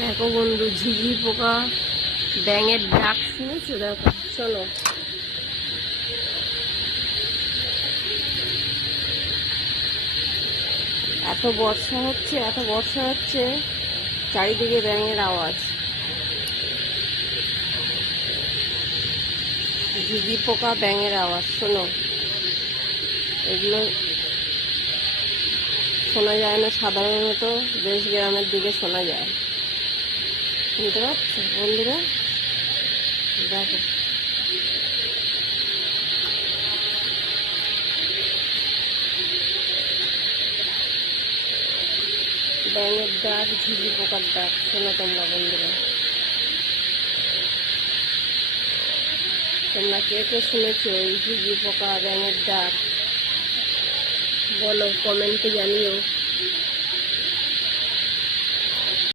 দেখো বন্ধু, ঝিঝি পোকা ব্যাঙের ডাক শুনেছো? দেখো, শোনো। এত বর্ষা হচ্ছে, চারিদিকে ব্যাঙের আওয়াজ। ঝিঝি পোকা ব্যাঙের আওয়াজ শোনো। এগুলো শোনা যায় না সাধারণত, দেশ গ্রামের দিকে শোনা যায়। শুনতে পাচ্ছ বন্ধুরা? দেখো, ব্যাঙের ডাক, ঝিঝি পোকার ডাক শোনো তোমরা বন্ধুরা। তোমরা কে কে শুনেছো এই ঝিঝি পোকা ব্যাঙের ডাক? বলো, কমেন্টে জানিও।